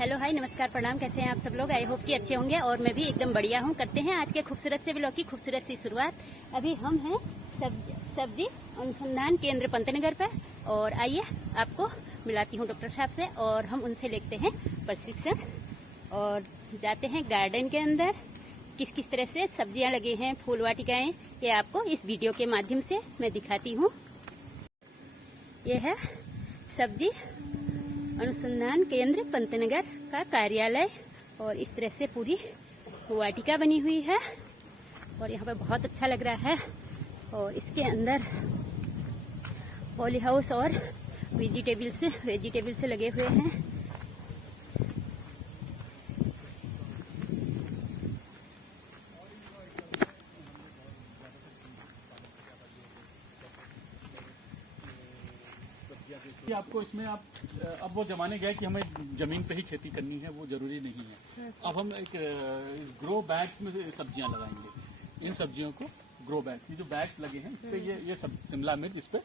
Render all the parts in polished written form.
Hello hi नमस्कार प्रणाम। कैसे हैं आप सब लोग? आई होप कि अच्छे होंगे और मैं भी एकदम बढ़िया हूँ। करते हैं आज के खूबसूरत से व्लॉग की खूबसूरत सी शुरुआत। अभी हम हैं सब्जी अनुसंधान केंद्र पंतनगर पर और आइए आपको मिलाती हूँ डॉक्टर साहब से और हम उनसे लेते हैं प्रशिक्षण और जाते हैं गार्डन के अंदर। किस किस तरह से सब्जियां लगी हैं, फूल वाटिकाएं, ये आपको इस वीडियो के माध्यम से मैं दिखाती हूँ। ये है सब्जी अनुसंधान केंद्र पंतनगर का कार्यालय और इस तरह से पूरी वाटिका बनी हुई है और यहाँ पर बहुत अच्छा लग रहा है। और इसके अंदर पॉली हाउस और वेजिटेबल्स लगे हुए हैं। आपको इसमें आप अब वो जमाने गए कि हमें जमीन पे ही खेती करनी है, वो जरूरी नहीं है। अब हम एक ग्रो बैग्स में सब्जियां लगाएंगे। इन सब्जियों को ग्रो बैग्स, ये जो बैग्स लगे हैं इस पे ये सब शिमला मिर्च इस पे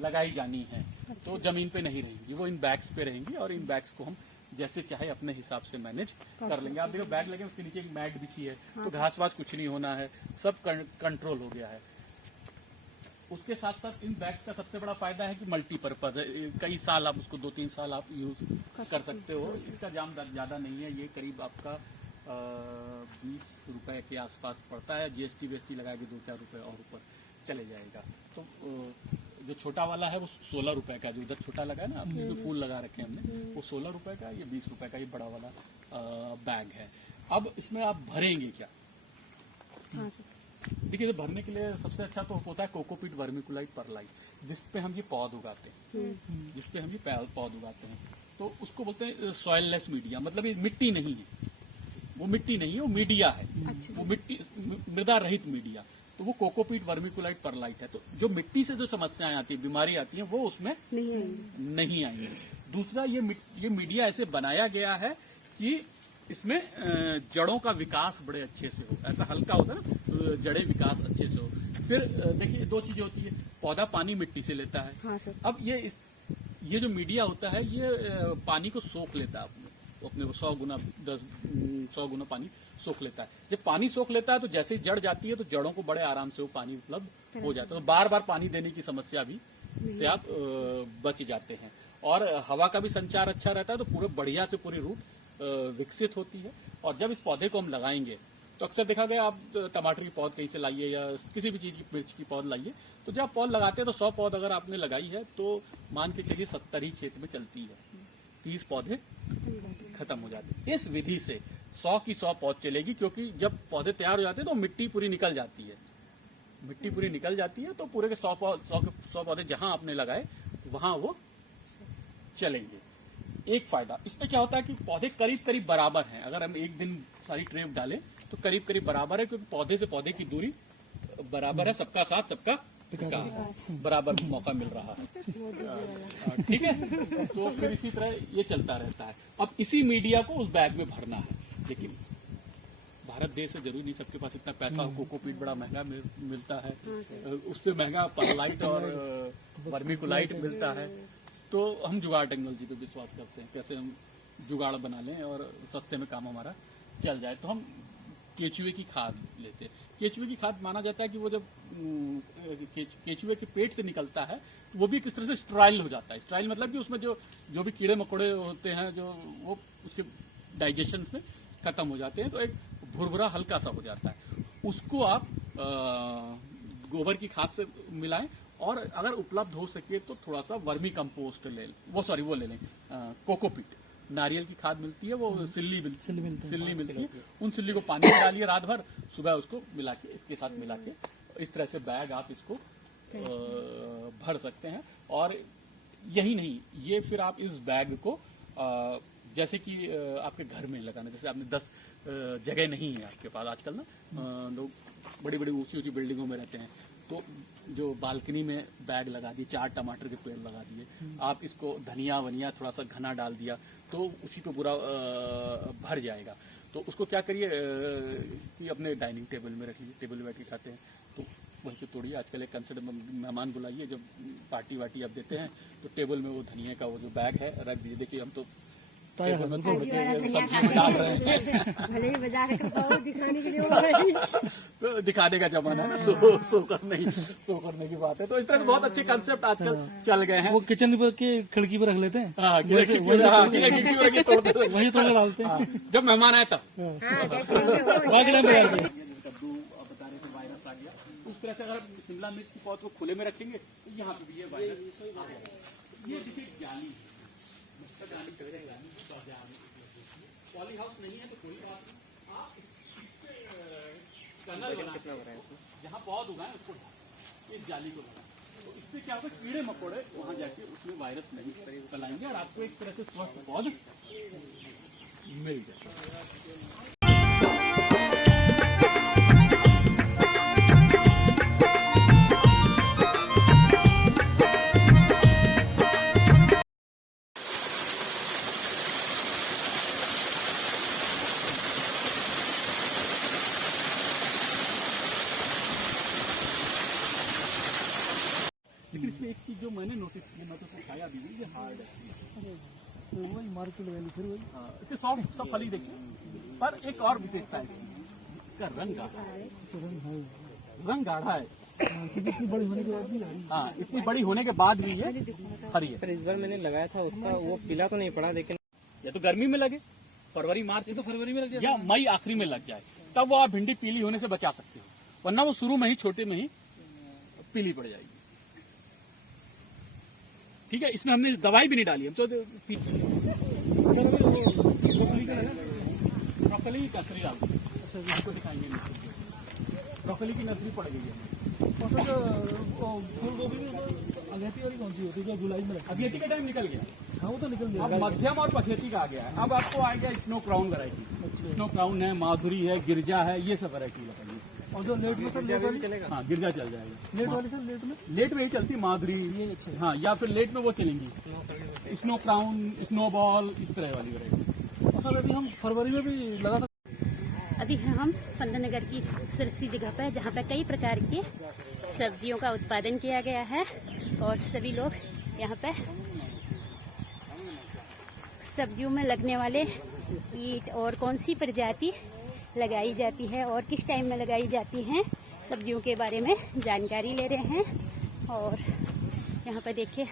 लगाई जानी है। तो जमीन पे नहीं रहेंगी, वो इन बैग्स पे रहेंगी और इन बैग्स को हम जैसे चाहे अपने हिसाब से मैनेज कर लेंगे। आप देखो बैग लगे, उसके नीचे एक मैट बिछी है, तो घास वास कुछ नहीं होना है, सब कंट्रोल हो गया है। उसके साथ साथ इन बैग्स का सबसे बड़ा फायदा है कि मल्टीपर्पज है। कई साल आप उसको 2-3 साल आप यूज कर सकते हो। इसका दाम ज्यादा नहीं है, ये करीब आपका 20 रुपए के आसपास पड़ता है। जीएसटी वीएसटी लगा के 2-4 रुपए और ऊपर चले जाएगा। तो जो छोटा वाला है वो 16 रुपए का, जो उधर छोटा लगा है ना, जिसमें फूल लगा रखे हैं हमने, वो 16 रुपए का, ये 20 रुपए का ये बड़ा वाला बैग है। अब इसमें आप भरेंगे क्या? देखिए, तो भरने के लिए सबसे अच्छा तो होता है कोकोपीट, वर्मिकुलाइट, परलाइट, जिसपे हम ये पौध उगाते हैं। तो उसको बोलते हैं सॉइललेस मीडिया, मतलब ये मिट्टी नहीं है, वो मीडिया है। अच्छा। वो मिट्टी, मृदा रहित मीडिया। तो वो कोकोपीट, वर्मिकुलाइट, परलाइट है। तो जो मिट्टी से जो समस्याएं आती है, बीमारी आती है, वो उसमें नहीं आएंगी। दूसरा, ये मीडिया ऐसे बनाया गया है कि इसमें जड़ों का विकास बड़े अच्छे से हो। ऐसा हल्का होता है ना, तो जड़ें विकास अच्छे से हो। फिर देखिए, 2 चीजें होती है, पौधा पानी मिट्टी से लेता है। हाँ सर। अब ये जो मीडिया होता है, ये पानी को सोख लेता है अपने 100 गुना पानी सोख लेता है। जब पानी सोख लेता है तो जैसे ही जड़ जाती है तो जड़ों को बड़े आराम से वो पानी उपलब्ध हो जाता है। तो बार बार पानी देने की समस्या भी से आप बच जाते हैं। और हवा का भी संचार अच्छा रहता है, तो पूरे बढ़िया से पूरी रूट विकसित होती है। और जब इस पौधे को हम लगाएंगे तो अक्सर देखा गया, आप टमाटर की पौध कहीं से लाइए या किसी भी चीज की, मिर्च की पौध लाइए, तो जब आप पौध लगाते हैं तो 100 पौध अगर आपने लगाई है तो मान के चलिए 70 ही खेत में चलती है, 30 पौधे खत्म हो जाते हैं। इस विधि से 100 की 100 पौध चलेगी, क्योंकि जब पौधे तैयार हो जाते हैं तो मिट्टी पूरी निकल जाती है। तो पूरे के 100 पौधे जहां आपने लगाए वहां वो चलेंगे। एक फायदा इसमें क्या होता है कि पौधे करीब करीब बराबर हैं। अगर हम एक दिन सारी ट्रे डालें तो करीब करीब बराबर है, क्योंकि पौधे से पौधे की दूरी बराबर है। सबका साथ सबका विकास, बराबर मौका मिल रहा है। ठीक है, तो फिर इसी तरह ये चलता रहता है। अब इसी मीडिया को उस बैग में भरना है, लेकिन भारत देश से जरूरी नहीं सबके पास इतना पैसा हो। कोकोपीट बड़ा महंगा मिलता है, उससे महंगा परलाइट और वर्मिकुलाइट मिलता है। तो हम जुगाड़ टेक्नोलॉजी पे विश्वास करते हैं, कैसे हम जुगाड़ बना लें और सस्ते में काम हमारा चल जाए। तो हम केचुए की खाद लेते हैं। केचुए की खाद माना जाता है कि वो जब केचुए के पेट से निकलता है, वो भी किस तरह से स्ट्राइल हो जाता है। स्ट्राइल मतलब कि उसमें जो भी कीड़े मकोड़े होते हैं, जो वो उसके डाइजेशन में खत्म हो जाते हैं, तो एक भुरभुरा हल्का सा हो जाता है। उसको आप गोबर की खाद से मिलाएं, और अगर उपलब्ध हो सके तो थोड़ा सा वर्मी कंपोस्ट ले लें, कोकोपीट, नारियल की खाद मिलती है, वो सिल्ली मिलती है। उन सिल्ली को पानी में डालिए रात भर, सुबह उसको मिला के, इसके साथ मिला के, इस तरह से बैग आप इसको भर सकते हैं। और यही नहीं, ये फिर आप इस बैग को जैसे कि आपके घर में लगाना, जैसे आपने 10 जगह नहीं है आपके पास, आजकल ना लोग बड़ी बड़ी ऊंची बिल्डिंगों में रहते हैं, तो जो बालकनी में बैग लगा दिए, 4 टमाटर के पेड़ लगा दिए, आप इसको धनिया वनिया थोड़ा सा घना डाल दिया तो उसी पे पूरा भर जाएगा। तो उसको क्या करिए कि अपने डाइनिंग टेबल में रखिए, टेबल में बैठ के खाते हैं तो वहीं से तोड़िए। आजकल एक कंसेप्ट, मेहमान बुलाइए, जब पार्टी वार्टी आप देते हैं तो टेबल में वो धनिया का वो जो बैग है रख दीजिए। देखिए, हम तो ताजा है, बिल्कुल। सब्जी में डाल रहे हैं भले ही बाजार का भाव दिखाने के लिए वो है। तो दिखाने का जमाना है ना, शो करने की बात है। तो इस तरह के बहुत अच्छे कंसेप्ट आजकल चल गए हैं। वो किचन पर की खिड़की पर रख लेते हैं, हाँ, खिड़की पर रखी तोड़ देते हैं। वही तोड़ के डालते हैं। हाँ, जब मेहमान आए तब हाँ, जैसे होंगे वो बाकी टाइम बाजार से। कद्दू आप बता रहे थे वायरस आ गया, उस तरह से अगर आप शिमला मिर्च की पौध को खुले में रखेंगे तो यहाँ पे भी ये वायरस आ जाएगा। ये देखिए जाली पॉली हाउस नहीं है तो कोई बात नहीं, आप इससे टनल बना जहाँ पौध उगाए उसको इस जाली को लगा, तो इससे क्या होगा, कीड़े मकोड़े वहां जाके उसमें वायरस नहीं फैलाएंगे और आपको एक तरह से स्वस्थ पौध मिल जाए। लेकिन इसमें एक चीज जो मैंने नोटिस की, मैं तो खाया भी नहीं, ये हार्ड है। तो वही मार्केट वैल्यू फिर वही। हाँ, इसके सॉफ्ट सब फली देखिए, पर एक और विशेषता है इसकी, इसका रंग गाढ़ा है। रंग गाढ़ा है, क्योंकि इतनी बड़ी होने के बाद भी आ रही है। हाँ, इतनी बड़ी होने के बाद भी ये हरी है। पर इस बार मैंने लगाया था उसका वो पीला तो नहीं पड़ा, लेकिन या तो गर्मी में लगे, फरवरी मार्च ये तो फरवरी में लग जाए, या मई आखिरी में लग जाए, तब वो आप भिंडी पीली होने से बचा सकते हो, वरना वो शुरू में ही छोटे में ही पीली पड़ जाएगी। ठीक है, इसमें हमने दवाई भी नहीं डाली, हम तो ब्रोकली की नर्सरी डाल दी। आपको दिखाएंगे ब्रोकली की नर्सरी पड़ गई है। और फिर फूल गोभी में अगेती वाली कौन सी होती है जो जुलाई में लगती है? अगेती का टाइम निकल गया, हाँ वो तो निकल गया। अब मध्यम और पछेती का आ गया है। अब आपको आ गया snow crown variety. Snow crown है, माधुरी है, गिरजा है, ये सब वैरायटी लगाइए। और जो लेट में सर लेट वाली चलेगा। हाँ, गिरजा चल जाएगा। लेट वाली सर लेट में लेट में ही चलती माधुरी, ये अच्छा है। हाँ, या फिर लेट में वो चलेंगी स्नो क्राउन, स्नो बॉल, इस तरह वाली वैरायटी। और सर अभी हम फरवरी में भी लगा सकते अभी हम पंतनगर की खूबसूरत सी जगह पर, जहाँ पर कई प्रकार के सब्जियों का उत्पादन किया गया है और सभी लोग यहाँ पर सब्जियों में लगने वाले कीट और कौन सी प्रजाति लगाई जाती है और किस टाइम में लगाई जाती हैं, सब्जियों के बारे में जानकारी ले रहे हैं। और यहाँ पर देखिए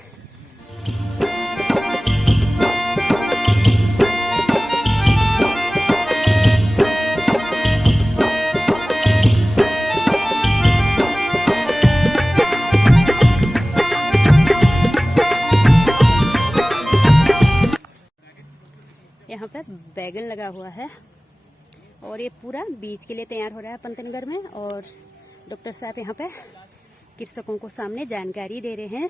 यहाँ पर बैगन लगा हुआ है और ये पूरा बीज के लिए तैयार हो रहा है पंतनगर में। और डॉक्टर साहब यहाँ पे कृषकों को सामने जानकारी दे रहे हैं।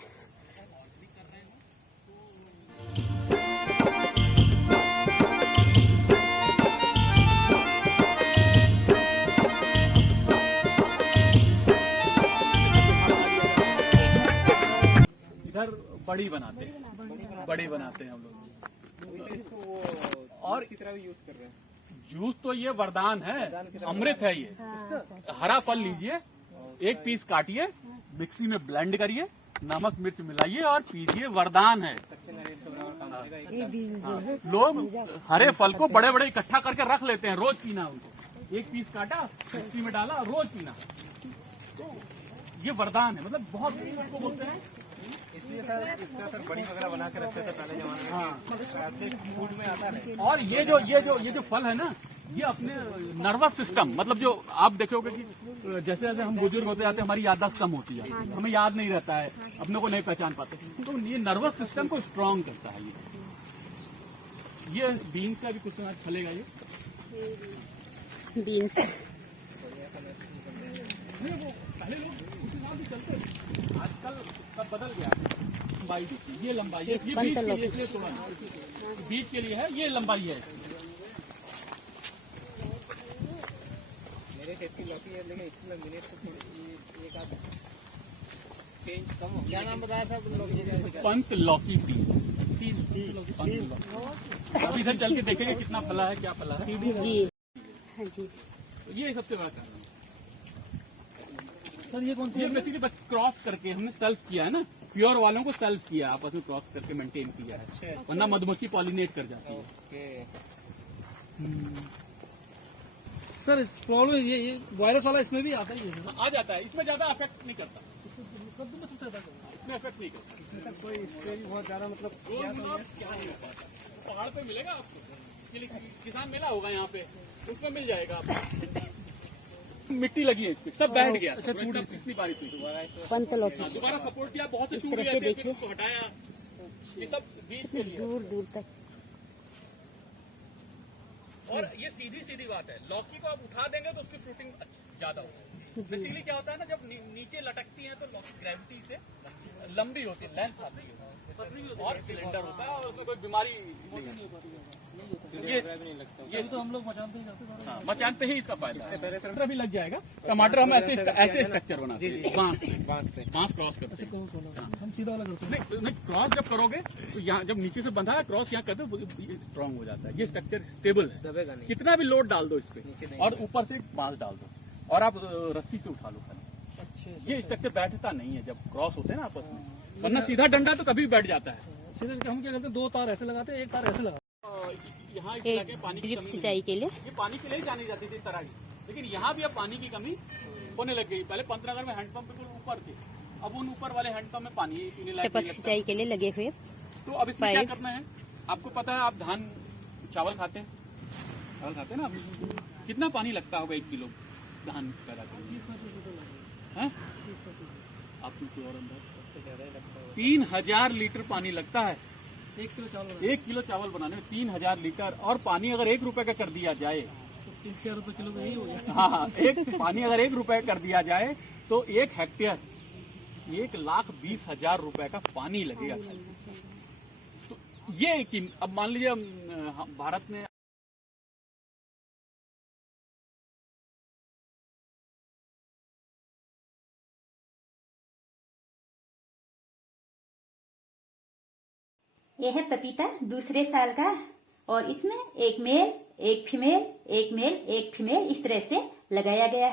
इधर बड़ी बनाते हैं, बड़ी बनाते हैं हम लोग। और की तरह भी यूज कर रहे हैं। जूस तो ये वरदान है, अमृत है ये। हरा फल लीजिए, एक पीस काटिए, मिक्सी में ब्लेंड करिए, नमक मिर्च मिलाइए और पीजिए, वरदान है। ये बीज जो है लोग हरे फल को बड़े बड़े इकट्ठा करके रख लेते हैं, रोज पीना उनको। एक पीस काटा, मिक्सी में डाला, रोज पीना। तो ये वरदान है, मतलब बहुत उसको बोलते हैं। इसलिए सर इसका सर बड़ी वगैरह बना के रखते थे पहले जमाने में। हाँ, फूड में आता है। और ये जो फल है ना, ये अपने नर्वस सिस्टम, मतलब जो आप देखोगे कि जैसे जैसे हम बुजुर्ग होते जाते हैं, हमारी याददाश्त कम होती है, हमें याद नहीं रहता है, अपने को नहीं पहचान पाते, तो ये नर्वस सिस्टम को स्ट्रांग करता है। ये बीन्स का भी कुछ समय फलेगा ये। बीन्स पहले लोग उस हिसाब से चलते थे, आजकल सब बदल गया। लंबाई देखिए, ये लंबाई है, ये बीज के लिए, इसलिए थोड़ा बीज के लिए है, ये लंबाई है। मेरे खेत की लौकी है, लेकिन इसमें मिनट से थोड़ी एक आध चेंज कम हो। क्या नाम बताया साहब लौकी का? पंत लौकी तीन पंत लौकी। अभी इधर चल के देखेंगे कितना फला है, क्या फला है। जी, हाँ जी। तो ये सबसे बड़ा कारण है। सर ये कौन सी ये बेसिकली क्रॉस करके हमने सेल्फ किया है ना, प्योर वालों को सेल्फ किया, आपस में क्रॉस करके मेंटेन किया है, वरना मधुमक्खी पॉलिनेट कर जाती है। ओके। सर इस प्रॉब्लम ये वायरस वाला इसमें भी आता ही है सर। आ जाता है, इसमें ज्यादा अफेक्ट नहीं करता, कद्दू में सबसे ज्यादा करता है। इसमें अफेक्ट नहीं करता। सर कोई स्प्रे भी बहुत ज्यादा मतलब रोज गुलाब क्या नहीं हो पाता, पहाड़ पे मिलेगा आपको, किसान मेला होगा यहाँ पे, उसमें मिल जाएगा आपको। मिट्टी लगी है इस पे, सब बैठ गया। अच्छा, इतनी बारिश हुई, पंत लौकी दोबारा सपोर्ट किया, बहुत से इस टूट तरह गए से थे, फिर देखिए। उसको हटाया। ये सब बीज के लिए। दूर दूर तक। और ये सीधी सीधी बात है, लौकी को आप उठा देंगे तो उसकी फ्रूटिंग ज्यादा होगी। बेसिकली क्या होता है ना, जब नीचे लटकती है तो लौकी ग्रेविटी से लंबी होती है, लेंथ आती है और सिलेंडर होता है और उसमें कोई बीमारी नहीं होती। ये तो हम लोग मचान पे ही जाते हैं। हाँ, मचान पे ही इसका फायदा है। टमाटर भी लग जाएगा। टमाटर हम ऐसे स्ट्रक्चर बनाते हैं, बांस क्रॉस करते हैं। हम सीधा वाला करते हैं। नहीं, क्रॉस जब करोगे तो यहाँ जब नीचे से बंधा है, क्रॉस यहाँ करते हो, ये स्ट्रांग हो जाता है। ये स्ट्रक्चर स्टेबल है, दबेगा नहीं। कितना भी लोड डाल दो इस नीचे पे नहीं और ऊपर से बांस डाल दो और आप रस्सी से उठा लो खाली। अच्छे ये स्ट्रक्चर बैठता नहीं है जब क्रॉस होते हैं ना आपस में, वरना सीधा डंडा तो कभी भी बैठ जाता है। सीधे हम क्या करते हैं, 2 तार ऐसे लगाते हैं, 1 तार ऐसे लगाते यहाँ इस एक इलाके में पानी की ड्रिप कमी सिंचाई के लिए ये पानी के लिए ही जानी जाती थी तराई, लेकिन यहाँ भी अब पानी की कमी होने लग गई। पहले पंतनगर में हैंडपंप बिल्कुल ऊपर थे, अब उन ऊपर वाले हैंडपंप में पानी पीने लायक टपक नहीं लगता। सिंचाई के लिए लगे हुए। तो अब इसमें क्या पाइप। करना है, आपको पता है, आप धान चावल खाते हैं, चावल खाते हैं ना आप, कितना पानी लगता होगा 1 किलो धान पैदा करने में? आपको कोई और अंदाज? 3000 लीटर पानी लगता है 1 किलो चावल 1 किलो चावल बनाने में। 3000 लीटर, और पानी अगर 1 रुपए का कर दिया जाए, 30 रुपए किलो का यही हो गया। हाँ, एक पानी अगर 1 रुपए कर दिया जाए तो 1 हेक्टेयर 1,20,000 रुपए का पानी लगेगा। तो ये कि अब मान लीजिए भारत में यह है पपीता दूसरे साल का, और इसमें एक मेल एक फीमेल, एक मेल एक फीमेल इस तरह से लगाया गया है।